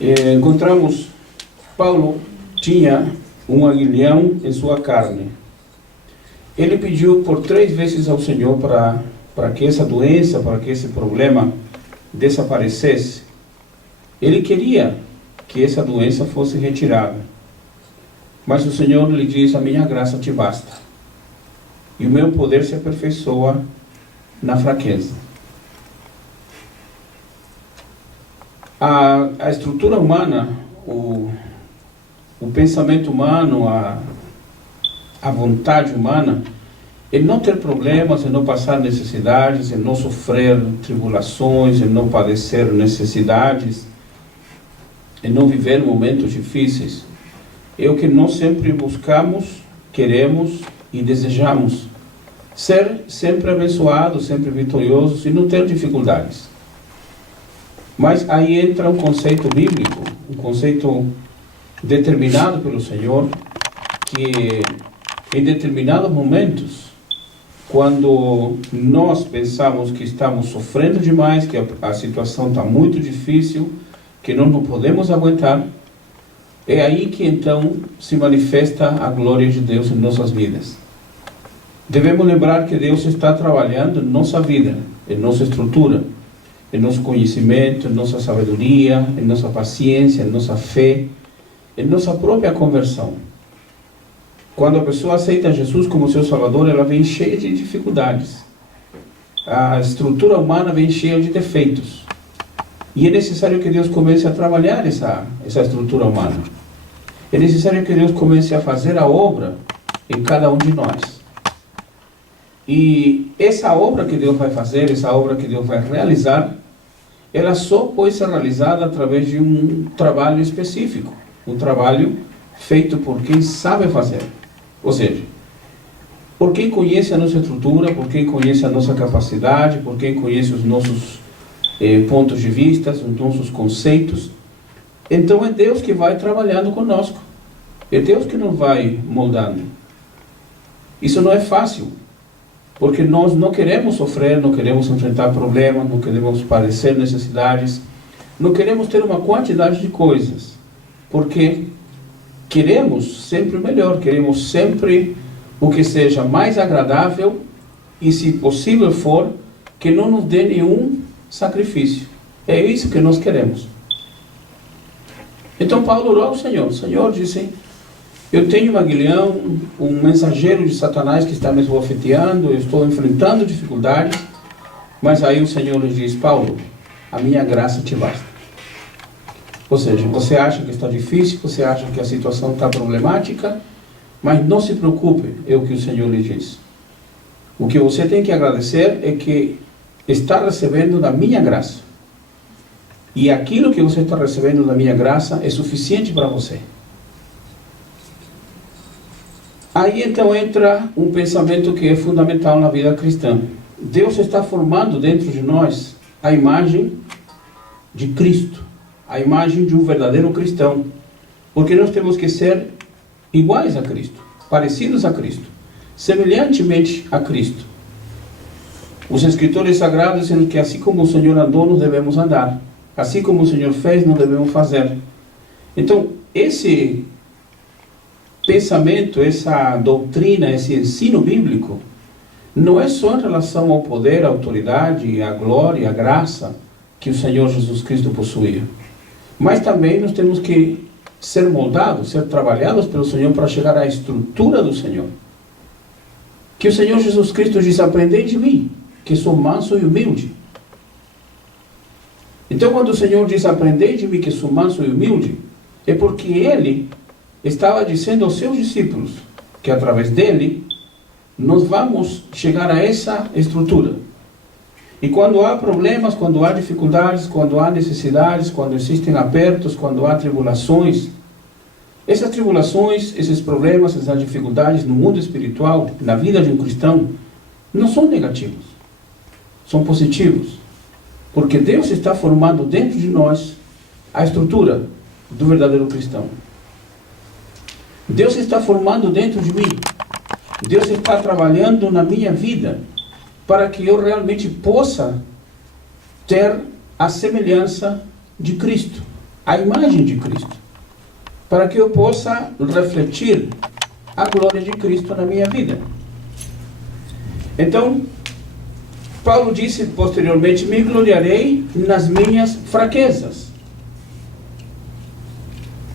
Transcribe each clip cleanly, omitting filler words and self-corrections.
encontramos Paulo tinha um aguilhão em sua carne. Ele pediu por 3 vezes ao Senhor para que essa doença, para que esse problema desaparecesse. Ele queria que essa doença fosse retirada. Mas o Senhor lhe diz: a minha graça te basta. E o meu poder se aperfeiçoa na fraqueza. A estrutura humana, o pensamento humano, a vontade humana, em não ter problemas, em não passar necessidades, em não sofrer tribulações, em não padecer necessidades, em não viver momentos difíceis, é o que nós sempre buscamos, queremos e desejamos. Ser sempre abençoados, sempre vitoriosos e não ter dificuldades. Mas aí entra um conceito bíblico, um conceito determinado pelo Senhor, que em determinados momentos, quando nós pensamos que estamos sofrendo demais, que a situação está muito difícil, que nós não podemos aguentar, é aí que então se manifesta a glória de Deus em nossas vidas. Devemos lembrar que Deus está trabalhando em nossa vida, em nossa estrutura, em nosso conhecimento, em nossa sabedoria, em nossa paciência, em nossa fé, em nossa própria conversão. Quando a pessoa aceita Jesus como seu Salvador, ela vem cheia de dificuldades. A estrutura humana vem cheia de defeitos. E é necessário que Deus comece a trabalhar essa estrutura humana. É necessário que Deus comece a fazer a obra em cada um de nós. E essa obra que Deus vai fazer, essa obra que Deus vai realizar, ela só pode ser realizada através de um trabalho específico. Um trabalho feito por quem sabe fazer. Ou seja, por quem conhece a nossa estrutura, por quem conhece a nossa capacidade, por quem conhece os nossos pontos de vista, os nossos conceitos. Então é Deus que vai trabalhando conosco. É Deus que nos vai moldando. Isso não é fácil, porque nós não queremos sofrer, não queremos enfrentar problemas, não queremos padecer necessidades, não queremos ter uma quantidade de coisas, porque queremos sempre o melhor, queremos sempre o que seja mais agradável e, se possível for, que não nos dê nenhum sacrifício. É isso que nós queremos. Então Paulo orou ao Senhor. O Senhor disse: eu tenho um aguilhão, um mensageiro de Satanás que está me esbofeteando, eu estou enfrentando dificuldades, mas aí o Senhor lhe diz: Paulo, a minha graça te basta. Ou seja, você acha que está difícil, você acha que a situação está problemática, mas não se preocupe, é o que o Senhor lhe diz. O que você tem que agradecer é que está recebendo da minha graça. E aquilo que você está recebendo da minha graça é suficiente para você. Aí então entra um pensamento que é fundamental na vida cristã. Deus está formando dentro de nós a imagem de Cristo, a imagem de um verdadeiro cristão. Porque nós temos que ser iguais a Cristo, parecidos a Cristo, semelhantemente a Cristo. Os escritores sagrados dizem que assim como o Senhor andou, nós devemos andar. Assim como o Senhor fez, nós devemos fazer. Então, esse pensamento, essa doutrina, esse ensino bíblico, não é só em relação ao poder, à autoridade, à glória, à graça que o Senhor Jesus Cristo possuía. Mas também nós temos que ser moldados, ser trabalhados pelo Senhor para chegar à estrutura do Senhor. Que o Senhor Jesus Cristo diz: aprendei de mim, que sou manso e humilde. Então, quando o Senhor diz: aprendei de mim, que sou manso e humilde, é porque Ele estava dizendo aos seus discípulos que através dele nós vamos chegar a essa estrutura. E quando há problemas, quando há dificuldades, quando há necessidades, quando existem apertos, quando há tribulações, essas tribulações, esses problemas, essas dificuldades no mundo espiritual, na vida de um cristão, não são negativos, são positivos. Porque Deus está formando dentro de nós a estrutura do verdadeiro cristão. Deus está formando dentro de mim. Deus está trabalhando na minha vida para que eu realmente possa ter a semelhança de Cristo. a imagem de Cristo, para que eu possa refletir a glória de Cristo na minha vida. Então, Paulo disse posteriormente: me gloriarei nas minhas fraquezas.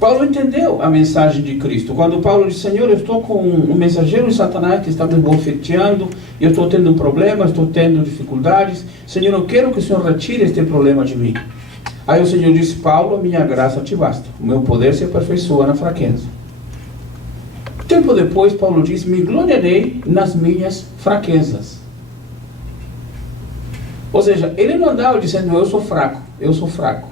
Paulo entendeu a mensagem de Cristo. Quando Paulo disse: Senhor, eu estou com um mensageiro de Satanás que está me bofeteando, eu estou tendo problemas, estou tendo dificuldades. Senhor, eu quero que o Senhor retire este problema de mim. Aí o Senhor disse: Paulo, a minha graça te basta. O meu poder se aperfeiçoa na fraqueza. Tempo depois, Paulo disse: me gloriarei nas minhas fraquezas. Ou seja, ele não andava dizendo: eu sou fraco, eu sou fraco,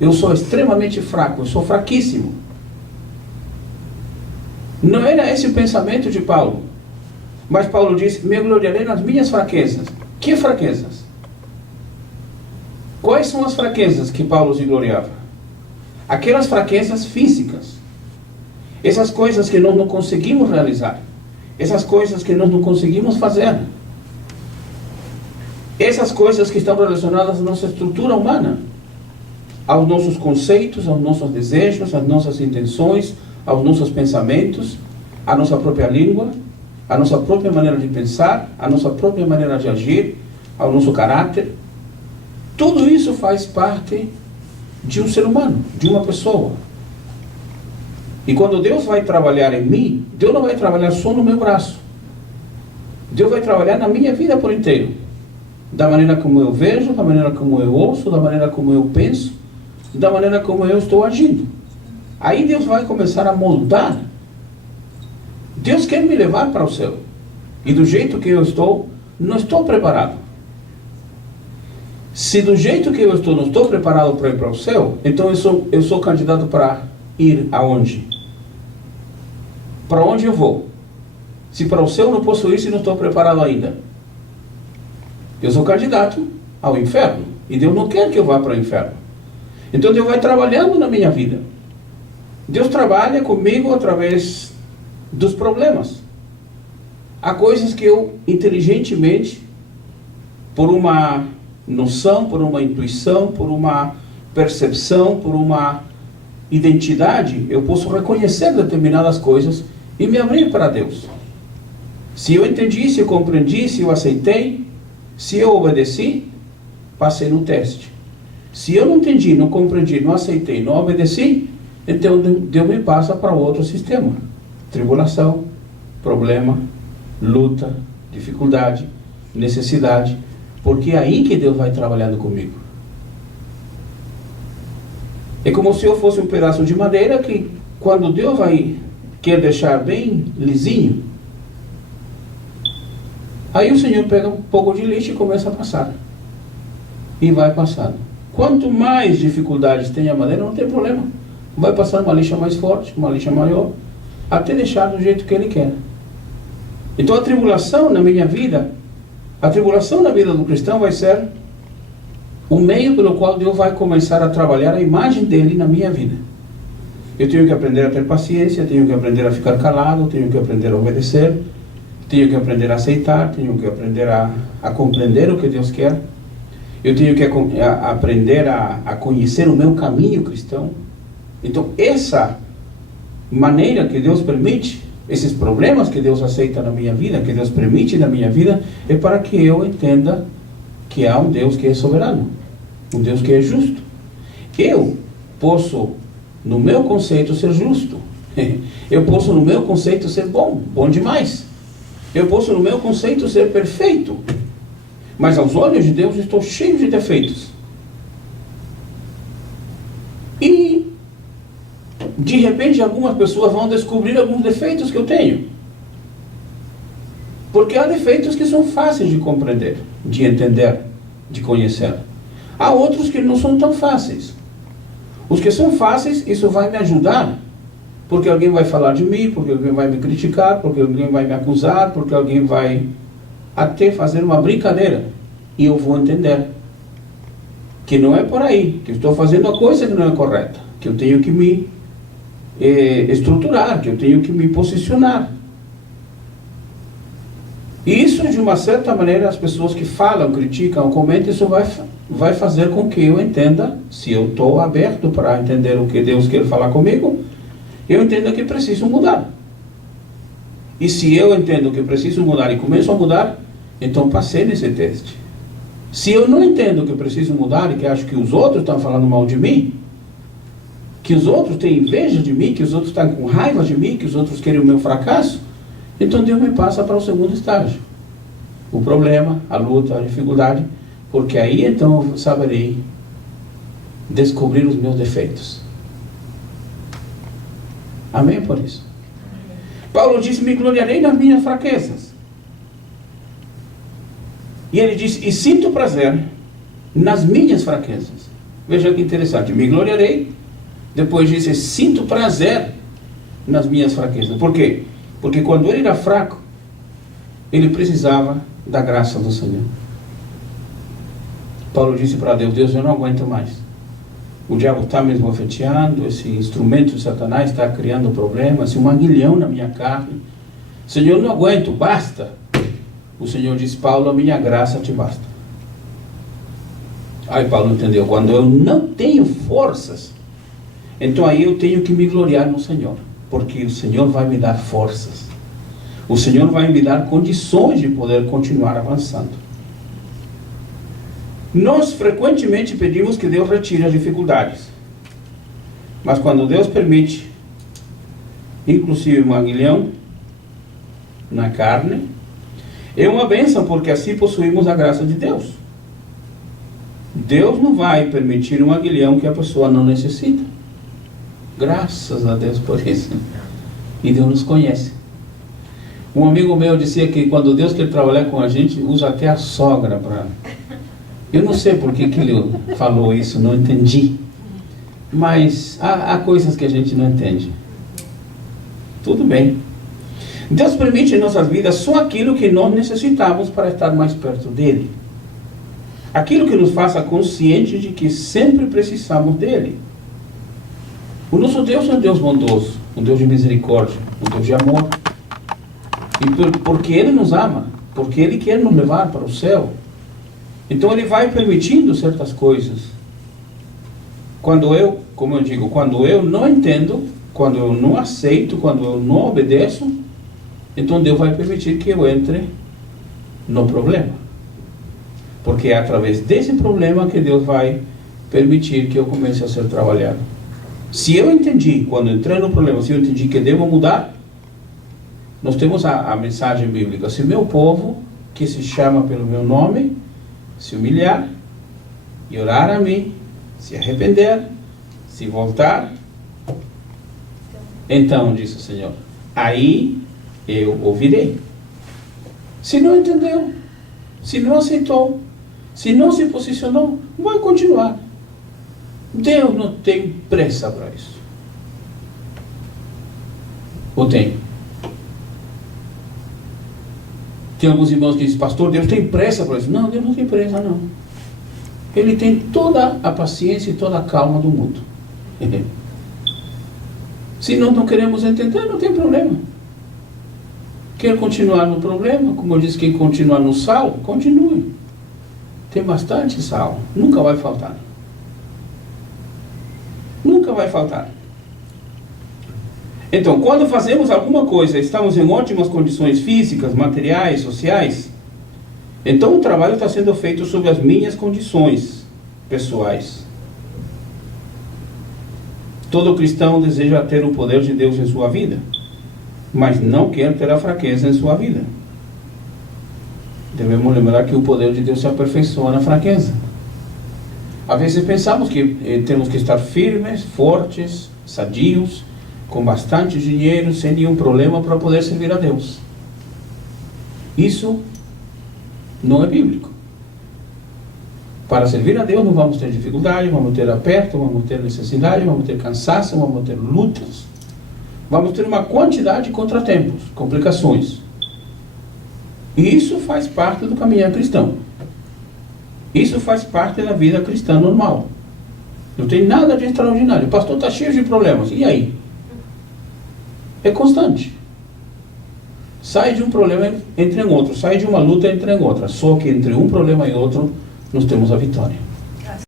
eu sou extremamente fraco, eu sou fraquíssimo. Não era esse o pensamento de Paulo. Mas Paulo disse: me gloriarei nas minhas fraquezas. Que fraquezas? Quais são as fraquezas que Paulo se gloriava? Aquelas fraquezas físicas. Essas coisas que nós não conseguimos realizar. Essas coisas que nós não conseguimos fazer. Essas coisas que estão relacionadas à nossa estrutura humana. Aos nossos conceitos, aos nossos desejos, às nossas intenções, aos nossos pensamentos, à nossa própria língua, à nossa própria maneira de pensar, à nossa própria maneira de agir, ao nosso caráter. Tudo isso faz parte de um ser humano, de uma pessoa. E quando Deus vai trabalhar em mim, Deus não vai trabalhar só no meu braço. Deus vai trabalhar na minha vida por inteiro. Da maneira como eu vejo, da maneira como eu ouço, da maneira como eu penso, da maneira como eu estou agindo. Aí Deus vai começar a moldar. Deus quer me levar para o céu. E do jeito que eu estou, não estou preparado. Se do jeito que eu estou, não estou preparado para ir para o céu, então eu sou candidato para ir aonde? Para onde eu vou? Se para o céu eu não posso ir, se não estou preparado ainda. Eu sou candidato ao inferno. E Deus não quer que eu vá para o inferno. Então Deus vai trabalhando na minha vida. Deus trabalha comigo através dos problemas. Há coisas que eu, inteligentemente, por uma noção, por uma intuição, por uma percepção, por uma identidade, eu posso reconhecer determinadas coisas e me abrir para Deus. Se eu entendi, se eu compreendi, se eu aceitei, se eu obedeci, passei no teste. Se eu não entendi, não compreendi, não aceitei, não obedeci, então Deus me passa para outro sistema. Tribulação, problema, luta, dificuldade, necessidade. Porque é aí que Deus vai trabalhando comigo. É como se eu fosse um pedaço de madeira que, quando Deus quer deixar bem lisinho, aí o Senhor pega um pouco de lixo e começa a passar. E vai passando. Quanto mais dificuldades tem a madeira, não tem problema. Vai passar uma lixa mais forte, uma lixa maior, até deixar do jeito que Ele quer. Então a tribulação na minha vida, a tribulação na vida do cristão vai ser o meio pelo qual Deus vai começar a trabalhar a imagem dele na minha vida. Eu tenho que aprender a ter paciência, tenho que aprender a ficar calado, tenho que aprender a obedecer, tenho que aprender a aceitar, tenho que aprender a compreender o que Deus quer. Eu tenho que aprender a conhecer o meu caminho cristão. Então essa maneira que Deus permite, esses problemas que Deus aceita na minha vida, que Deus permite na minha vida, é para que eu entenda que há um Deus que é soberano, um Deus que é justo. Eu posso, no meu conceito, ser justo. Eu posso, no meu conceito, ser bom demais. Eu posso, no meu conceito, ser perfeito. Mas aos olhos de Deus, estou cheio de defeitos. E de repente algumas pessoas vão descobrir alguns defeitos que eu tenho. Porque há defeitos que são fáceis de compreender, de entender, de conhecer. Há outros que não são tão fáceis. Os que são fáceis, isso vai me ajudar. Porque alguém vai falar de mim, porque alguém vai me criticar, porque alguém vai me acusar, porque alguém vai até fazer uma brincadeira. E eu vou entender que não é por aí, que eu estou fazendo a coisa que não é correta, que eu tenho que me estruturar, que eu tenho que me posicionar. E isso, de uma certa maneira, as pessoas que falam, criticam, comentam, isso vai fazer com que eu entenda, se eu estou aberto para entender o que Deus quer falar comigo, eu entendo que preciso mudar. E se eu entendo que preciso mudar e começo a mudar, então passei nesse teste. Se eu não entendo que preciso mudar e que acho que os outros estão falando mal de mim, que os outros têm inveja de mim, que os outros estão com raiva de mim, que os outros querem o meu fracasso, então Deus me passa para o segundo estágio. O problema, a luta, a dificuldade, porque aí então eu saberei descobrir os meus defeitos. Amém por isso? Paulo disse, me gloriarei nas minhas fraquezas. E ele disse, e sinto prazer nas minhas fraquezas. Veja que interessante, me gloriarei, depois disse, sinto prazer nas minhas fraquezas. Por quê? Porque quando ele era fraco, ele precisava da graça do Senhor. Paulo disse para Deus, Deus, eu não aguento mais. O diabo está me esbofeteando, esse instrumento de Satanás está criando problemas, um aguilhão na minha carne. Senhor, eu não aguento, basta. O Senhor disse, Paulo, a minha graça te basta. Aí Paulo entendeu, quando eu não tenho forças, então aí eu tenho que me gloriar no Senhor, porque o Senhor vai me dar forças. O Senhor vai me dar condições de poder continuar avançando. Nós frequentemente pedimos que Deus retire as dificuldades. Mas quando Deus permite, inclusive um aguilhão na carne, é uma bênção, porque assim possuímos a graça de Deus. Deus não vai permitir um aguilhão que a pessoa não necessita. Graças a Deus por isso. E Deus nos conhece. Um amigo meu dizia que quando Deus quer trabalhar com a gente, usa até a sogra para... Eu não sei por que ele falou isso, não entendi. Mas há coisas que a gente não entende. Tudo bem. Deus permite em nossas vidas só aquilo que nós necessitamos para estar mais perto dele. Aquilo que nos faça conscientes de que sempre precisamos dele. O nosso Deus é um Deus bondoso, um Deus de misericórdia, um Deus de amor. E porque ele nos ama, porque ele quer nos levar para o céu, então ele vai permitindo certas coisas. Quando eu, como eu digo, quando eu não entendo, quando eu não aceito, quando eu não obedeço, então Deus vai permitir que eu entre no problema. Porque é através desse problema que Deus vai permitir que eu comece a ser trabalhado. Se eu entendi, quando entrei no problema, se eu entendi que devo mudar, nós temos a mensagem bíblica. Se meu povo, que se chama pelo meu nome, se humilhar e orar a mim, se arrepender, se voltar, então, disse o Senhor, aí eu ouvirei. Se não entendeu, se não aceitou, se não se posicionou, vai continuar. Deus não tem pressa para isso. Ou tem? Tem alguns irmãos que dizem, pastor, Deus tem pressa para isso. Não, Deus não tem pressa, não. Ele tem toda a paciência e toda a calma do mundo. Se nós não queremos entender, não tem problema. Quer continuar no problema? Como eu disse, quem continuar no sal, continue. Tem bastante sal, nunca vai faltar. Nunca vai faltar. Então, quando fazemos alguma coisa, estamos em ótimas condições físicas, materiais, sociais, então o trabalho está sendo feito sob as minhas condições pessoais. Todo cristão deseja ter o poder de Deus em sua vida, mas não quer ter a fraqueza em sua vida. Devemos lembrar que o poder de Deus se aperfeiçoa na fraqueza. Às vezes pensamos que temos que estar firmes, fortes, sadios, com bastante dinheiro, sem nenhum problema para poder servir a Deus. Isso não é bíblico. Para servir a Deus não vamos ter dificuldade, vamos ter aperto, vamos ter necessidade, vamos ter cansaço, vamos ter lutas. Vamos ter uma quantidade de contratempos, complicações. E isso faz parte do caminhar cristão. Isso faz parte da vida cristã normal. Não tem nada de extraordinário. O pastor está cheio de problemas. E aí? É constante. sai de um problema, entra em outro, sai de uma luta, entra em outra. Só que entre um problema e outro, nós temos a vitória.